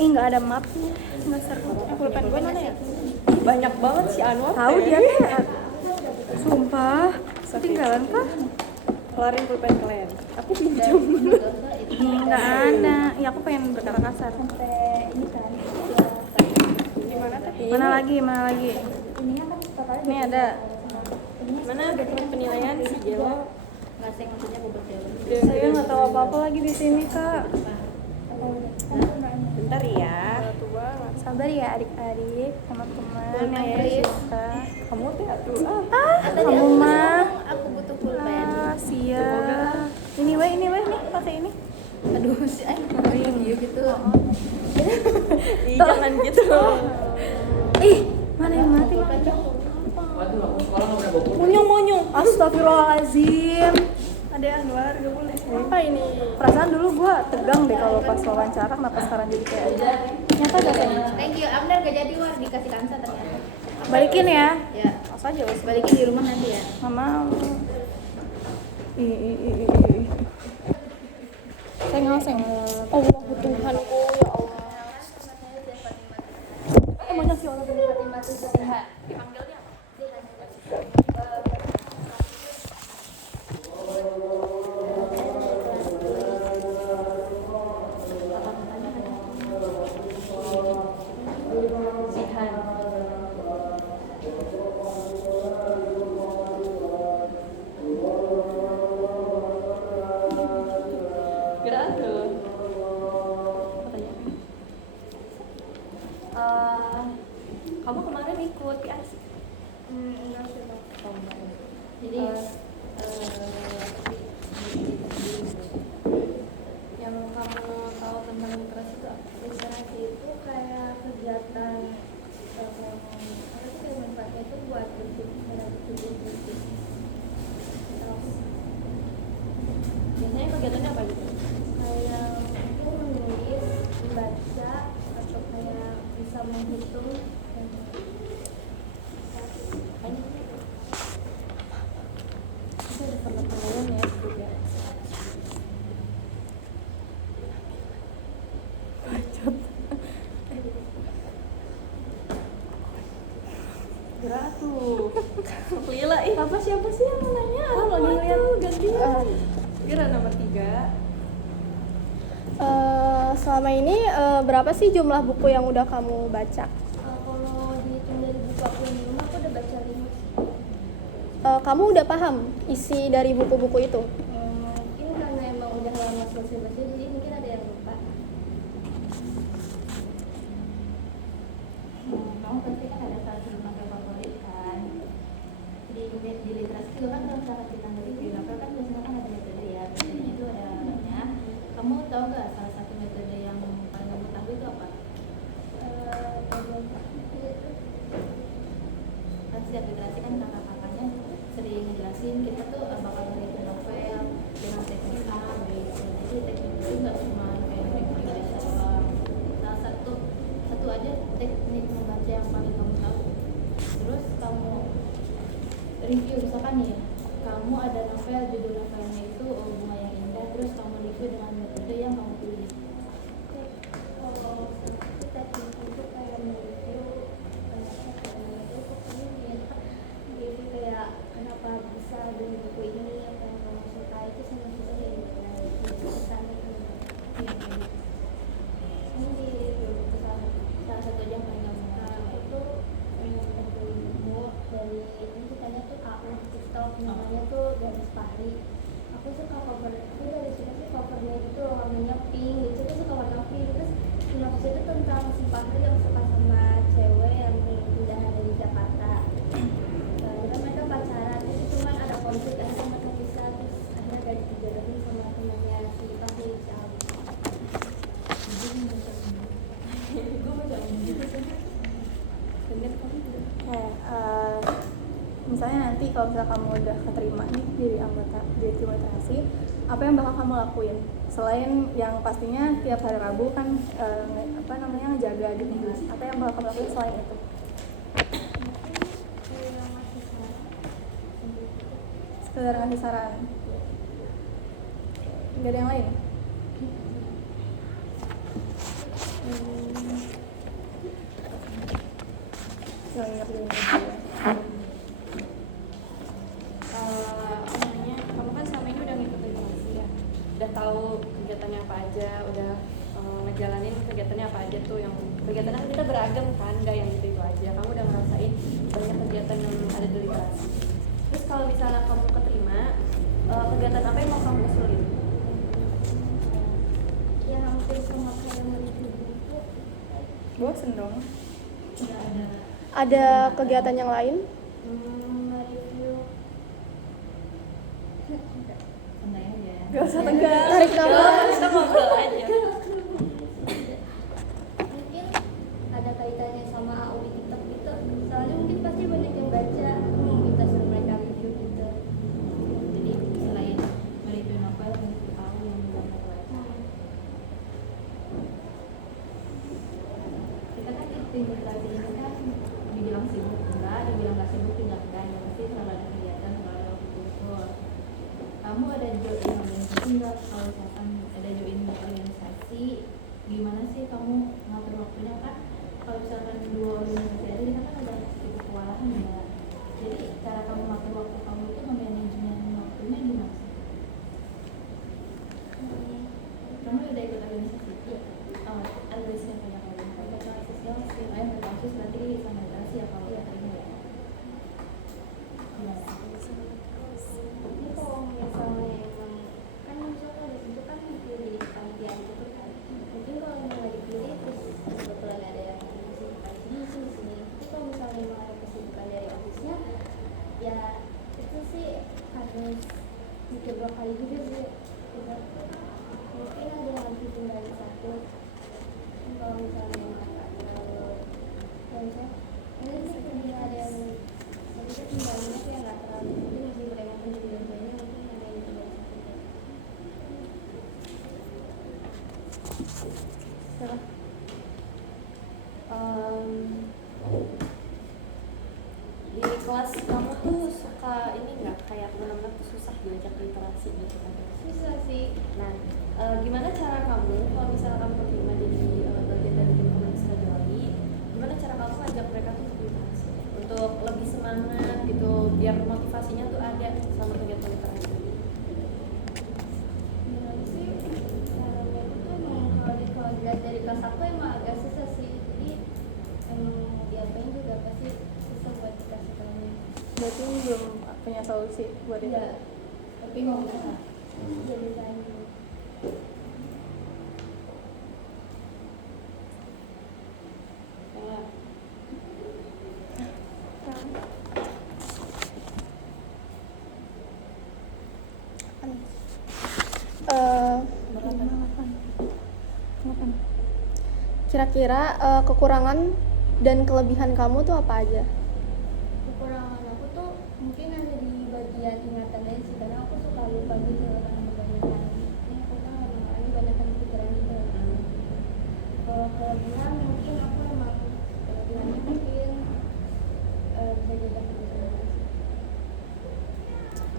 Ih, nggak ada mapnya, nggak seru. Pulpen gue mana ya? Banyak banget si Anwar. Tahu dia kayak, sumpah, ketinggalan kah? Kelarin pulpen kalian. Aku pinjam. Nggak ada. Ya aku pengen berkata kasar. Gimana tapi? Mana lagi? Ini ada. Mana penilaian si Gelo? Saya nggak tahu apa-apa lagi di sini, Kak. Bentar ya. Sabar ya adik-adik, teman-teman yang Please. suka. Kamu tuh atuh. Kamu mah. Aku butuh pulpen. Siap. Ini weh nih, pakai ini. Aduh, si review gitu. Ih, jangan gitu. Ih, mana yang mati? Munyung. Astagfirullahaladzim. Ada Anwar, gak boleh. Apa ini? Perasaan dulu gue tegang deh kalau pas wawancara, kenapa sekarang jadi kayak aja. Nyata gak kayaknya? Thank you. Amdar gak jadi war dikasih kansa ternyata. Balikin ya. Ya, Pas aja wes. balikin di rumah nanti ya. Nggak mau. Ih. Seng. Allah Tuhanku ya Allah. Mana sih orang ini? Dipanggilnya Gerak tuh. Kamu kemarin ikut PRC? enggak sih, Bang. Jadi Yang kamu tahu tentang literasi itu apa? literasi itu kayak kegiatan apa sih kayak manfaatnya itu buat berpikir. Biasanya kegiatannya apa gitu? Kayak mungkin menulis, membaca, atau kayak bisa menghitung. Itu ada pengetahuan ya juga. Gerak tuh. Lila ih. Apa siapa sih yang nanya? Aku lagi lihat gantian. Gerak nomor 3. Selama ini berapa sih jumlah buku yang udah kamu baca? Kalau dihitung dari buku aku yang di rumah aku udah baca 5. Kamu udah paham isi dari buku-buku itu? Mungkin karena emang udah lama selesai baca jadi mungkin ada yang lupa. Kamu pasti kan ada salah satu novel favorit kan? Di literasi juga kan kalau misalkan kita nge-review novel kan biasanya kan ada metode ya. Metodenya itu ada banyak. Kamu tahu nggak salah satu metode yang paling kamu tahu itu apa? Kan setiap literasi kan kakak-kakaknya sering ngejelasin kita tuh bakal nge-review novel dengan teknik A, B, C. Jadi teknik itu nggak cuma kayak review baca doang. Salah satu aja teknik membaca yang paling kamu tahu. Terus kamu review misalkan nih, kamu ada novel judul novelnya itu Bunga yang Indah, terus kamu review dengan metode yang kamu pilih. Kalau teknik itu kayak mereview jadi kayak kenapa bisa ada di buku ini, apa yang kamu suka itu sama kita kayak gimana pesannya kan. Ini di buku Salah satu aja yang paling kamu aku tuh dari buku dari ini kitanya tuh AU TikTok namanya tuh dari Fahri. Aku suka cover itu dari situ sih covernya itu warnanya pink, gitu tuh suka warna pink. Terus sinopsis itu tentang si Fahri yang suka sama cewek yang pindah ada di Jakarta. Jadi mereka pacaran itu cuman ada konflik akhirnya mereka pisah terus akhirnya kayak dijodohin sama temannya si Fahri si Aldi. Misalnya nanti kalau misalnya kamu udah keterima nih jadi anggota jadi tim literasi, apa yang bakal kamu lakuin selain yang pastinya tiap hari Rabu kan ngejaga gitu, apa yang bakal kamu lakuin selain itu? Sekedar ngasih saran, nggak ada yang lain? selain ngerjain ujian. Apa namanya, kamu kan selama ini udah ngikut literasi ya, udah tahu kegiatannya apa aja, udah ngejalanin kegiatannya apa aja tuh, yang kegiatan kan kita beragam kan, nggak yang itu aja. Kamu udah ngerasain banyak kegiatan yang ada di literasi. Terus kalau misalnya kamu keterima, kegiatan apa yang mau kamu usulin? Ya hampir semua kayak mereview buku. Bosen dong. Nggak ada. Ada kegiatan yang lain? Mereview. Santai aja. Gak usah tegas. Tarik nafas. Kita ngobrol aja. Mungkin ada kaitannya sama AU di TikTok gitu. Soalnya mungkin pasti banyak yang baca. Kita suruh mereka review gitu. Jadi selain mereview novel, mereview tahu yang belum baca. Kita kan di literasi ini kan dibilang sibuk enggak, dibilang nggak sibuk juga enggak, ya pasti selalu ada kegiatan, selalu ada kumpul. Kamu ada join organisasi enggak? Kalau misalkan ada join organisasi, gimana sih kamu ngatur waktunya kan? Kalau misalkan dua organisasi aja kita kan ada sedikit kewalahan ya. Jadi cara kamu ngatur waktu kamu itu memanajemen waktunya gimana sih? Kamu udah ikut organisasi? Iya. Oh, organisasi yang banyak organisasi sih. Lain berkasus berarti sama literasi ya kalau terima ya. Gimana? Ini kalau misalnya emang kan misalnya di situ kan dipilih panitia gitu kan. Mungkin kalau emang nggak dipilih terus kebetulan ada yang kesibukan di sini. Tapi kalau misalnya emang ada kesibukan dari ofisnya, ya itu sih harus mikir 2 kali juga sih. Gitu. Mungkin ada yang harus ditinggalin satu. Kan kalau misalnya nggak terlalu, ya misalnya ini sih mungkin ada yang tapi kan tinggalinnya tuh yang nggak terlalu penting sih, mereka pun jadi dua-duanya mungkin ada yang ditinggalin satu. Di kelas kamu tuh suka ini nggak, kayak benar-benar tuh susah diajak literasi gitu kan? Susah sih. Nah, gimana cara kamu kalau misalnya kamu keterima jadi bagian dari tim komunitas Rajawali, gimana cara kamu ajak mereka tuh untuk literasi, untuk lebih semangat gitu, biar motivasinya tuh ada sama kegiatan literasi? Menurut sih caranya itu tuh emang kalau dilihat dari kelas aku emang agak susah sih. Jadi emang diapain juga pasti susah buat dikasih tahu. Berarti belum punya solusi buat itu. Iya, tapi mau bisa jadi tanya. Kayak Kira-kira kekurangan dan kelebihan kamu tuh apa aja? Kekurangan aku tuh mungkin ada di bagian ingatan aja sih, karena aku suka lupa gitu karena kebanyakan ini aku kan emang orangnya banyakan pikiran gitu. Kalau kelebihan mungkin aku emang kelebihannya mungkin bisa jaga pikiran.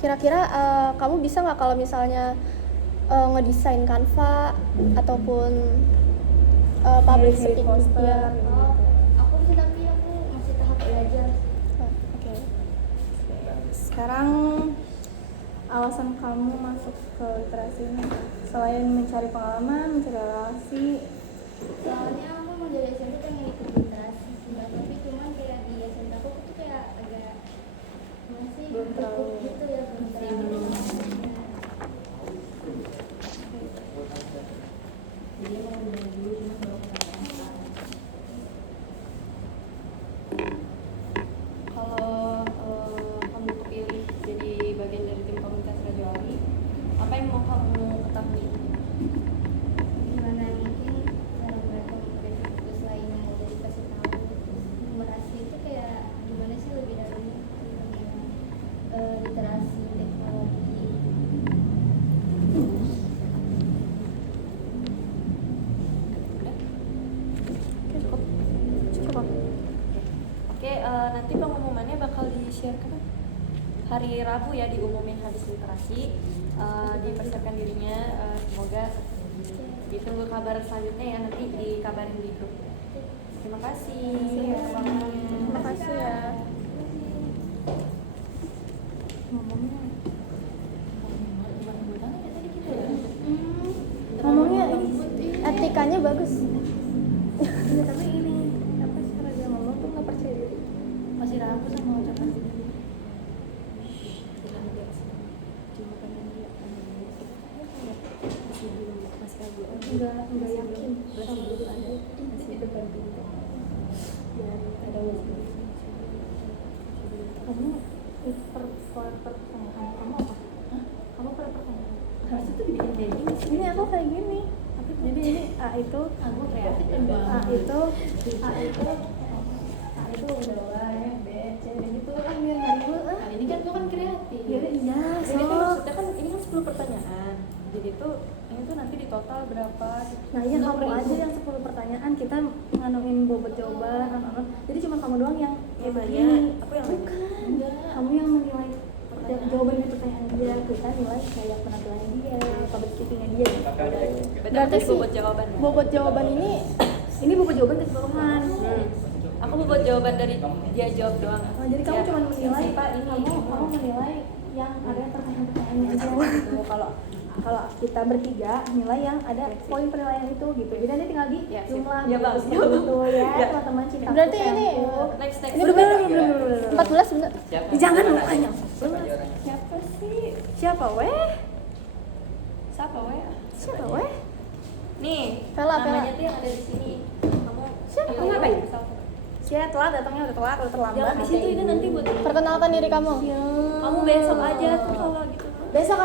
Kira-kira kamu bisa nggak kalau misalnya ngedesain Canva ataupun public Edit speaking? poster. Ya. Oh, aku bisa tapi aku masih tahap belajar sih. Oke. Sekarang alasan kamu masuk ke literasi ini selain mencari pengalaman, mencari relasi, Soalnya aku mau dari SMP pengen ikut literasi sih, tapi cuman kayak di SMP aku tuh kayak agak masih Belum terlalu- cukup gitu ya, belum Masih terlalu. belum. Jadi emang udah dulu cuma baru keadaan sekarang. kalau kamu kepilih jadi bagian dari tim komunitas Rajawali, apa yang mau kamu ketahui? Gimana mungkin cara mereka memperbaiki tugas lainnya udah dikasih tahu. Terus numerasi itu kayak gimana sih lebih dalamnya tentang literasi teknologi. Cukup. cukup. Oke, nanti pengumumannya bakal di-share kapan? Hari Rabu ya, diumumin habis literasi. Dipersiapkan dirinya, semoga ditunggu kabar selanjutnya ya, nanti dikabarin di grup. Terima kasih. Terima kasih ya. Ngomongnya Etikanya bagus. ini tapi ini apa cara dia ngomong tuh nggak percaya diri. Masih ragu sama ucapan ini. Nggak yakin. Masih di depan pintu. Dan ada kamu pertanyaan kamu apa? Kamu pertanyaan? Harusnya tuh dibikin kayak gini sih. Ini aku kayak gini. Jadi ini A itu Aku kreatif kan A itu udah B C gitu kan biar nggak ribet. Nah, ini kan gua kan kreatif. Iya, Ini tuh maksudnya kan ini kan 10 pertanyaan. Jadi tuh ini tuh nanti di total berapa gitu. Nah iya kamu aja yang 10 pertanyaan kita nganuin bobot jawaban. Jadi cuma kamu doang yang Yang kayak nanya, begini. aku yang nanya. Bukan. Kamu yang menilai jawaban dari pertanyaan dia, kita nilai kayak penampilannya dia, public speaking-nya dia. Berarti sih, bobot jawaban ya? Bobot jawaban ini bobot jawaban keseluruhan. Aku bobot jawaban dari dia jawab doang. Oh, jadi kamu Ya, cuma menilai Pak ini kamu menilai yang ada pertanyaan-pertanyaannya aja gitu. Kalau kita bertiga nilai yang ada poin penilaian itu gitu. Jadi nanti tinggal di Ya, sip. jumlah Ya, Bang. gitu ya, Ya. teman-teman cinta. Berarti ini next. ini belum 14 bener. Jangan lukanya. Siapa sih? Siapa weh? Siapa weh? Siapa weh? Nih, Vela. namanya tuh yang ada di sini. Kamu Siapa? Kamu ngapain? Saya telat datangnya udah terlambat. Jangan di situ, ini nanti buat Perkenalkan diri kamu. kamu besok aja tuh kalau gitu. Besok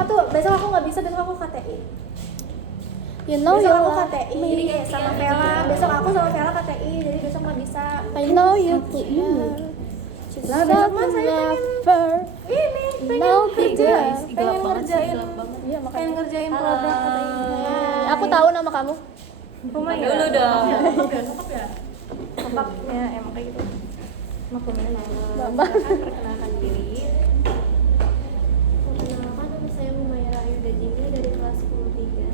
aku nggak bisa, besok aku KTI. You know you Besok aku love KTI Jadi sama gantian Vela. aja. Besok aku sama Vela KTI, jadi besok nggak bisa. I know you care. Lah besok mah saya Never ini know the pengen day. pengen ngerjain Iya pengen makanya. ngerjain produk KTI. Aku tahu nama kamu. Dulu dong. Tempatnya emang kayak gitu. Maklumnya Bambang. Perkenalkan diri. Perkenalkan, nama saya Humaira Ayuda Jingga dari kelas 10-3.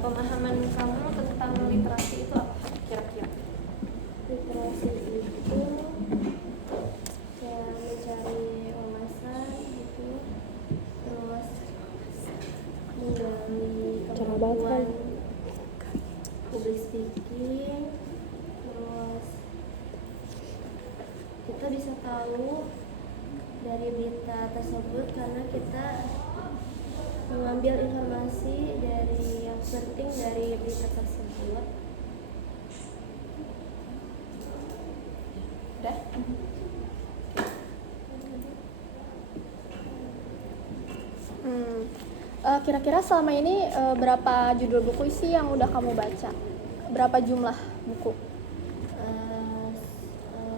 Pemahaman kamu tentang literasi itu apa kira-kira? Literasi itu ya mencari wawasan gitu, terus menggali kemampuan public speaking, terus kita bisa tahu dari berita tersebut karena kita mengambil informasi dari yang penting dari berita tersebut. Udah? Kira-kira selama ini berapa judul buku sih yang udah kamu baca? Berapa jumlah buku?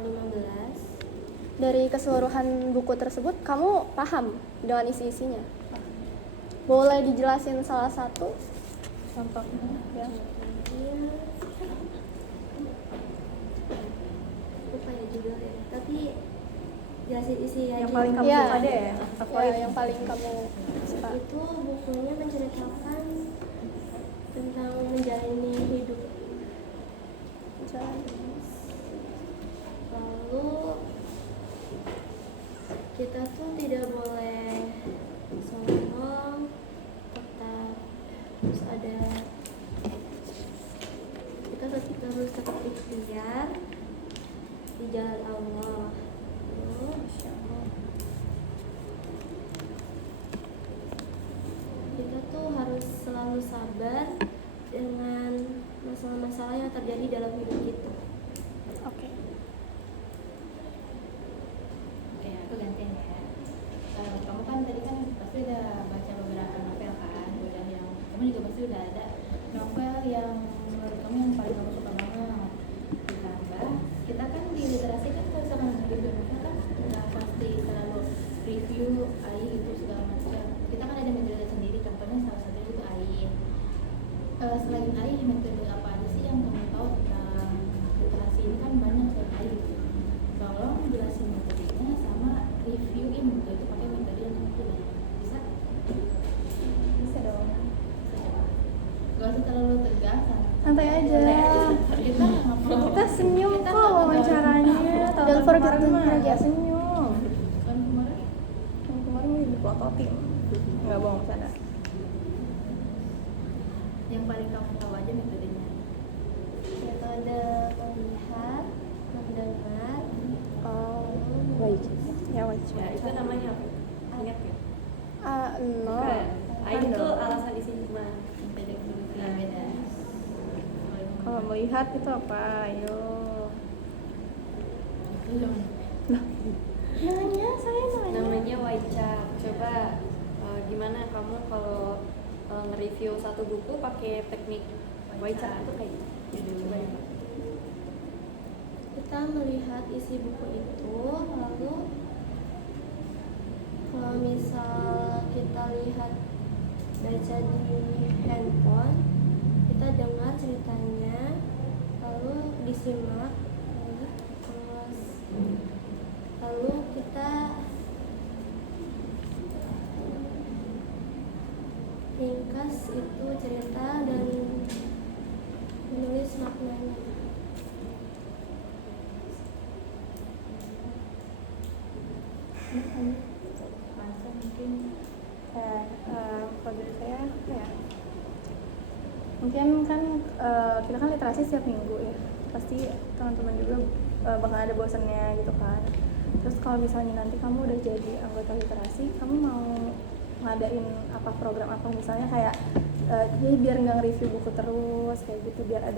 15. Dari keseluruhan buku tersebut, kamu paham dengan isi-isinya? Boleh dijelasin salah satu? contohnya ya. Lupa ya judulnya, tapi jelasin isi aja. Yang paling kamu Iya. suka deh ya. Ya, yang paling kamu suka. Itu bukunya menceritakan tentang menjalani hidup. Lalu kita tuh tidak boleh sombong, tetap harus ada, kita harus tetap ikhtiar di jalan Allah. Kita tuh harus selalu sabar dengan masalah-masalah yang terjadi dalam hidup kita. Oke. Oke, aku gantian ya. Kamu kan tadi kan pasti udah baca beberapa novel kan, udah yang kamu juga pasti udah ada novel yang menurut kamu yang paling kamu suka banget. Ditambah kita kan di literasi kan kalau misalkan review novel kan nggak pasti selalu review AI gitu segala macam. Kita kan ada metode sendiri, contohnya salah satunya itu AI. Selain AI, metode apa aja sih yang kamu tahu kemarin dan mah kegiatan. nggak senyum. Kan kemarin Yang kemarin mah dipelototin, nggak bohong bercanda. yang paling kamu tahu aja metodenya. Metode melihat, mendengar, Oh, wajib. Ya wajib. Ya itu namanya apa? Ingat ya? No. Bukan. Itu dong. alasan isi cuma. Metode yang beda. Kalau melihat itu apa? Ayo. Belum. Namanya saya Namanya Waica. Coba gimana kamu kalau nge-review satu buku pakai teknik Waica itu kayak gitu. Coba ya. kita melihat isi buku itu, lalu kalau misal kita lihat baca di handphone, kita dengar ceritanya, lalu disimak, terus lalu kita ringkas itu cerita dan menulis maknanya. Masa mungkin kalau dari saya apa ya, mungkin kan kita kan literasi setiap minggu ya, pasti teman-teman juga bakal ada bosannya gitu kan. Terus kalau misalnya nanti kamu udah jadi anggota literasi, kamu mau ngadain apa program apa misalnya kayak ya biar nggak nge-review buku terus kayak gitu, biar ada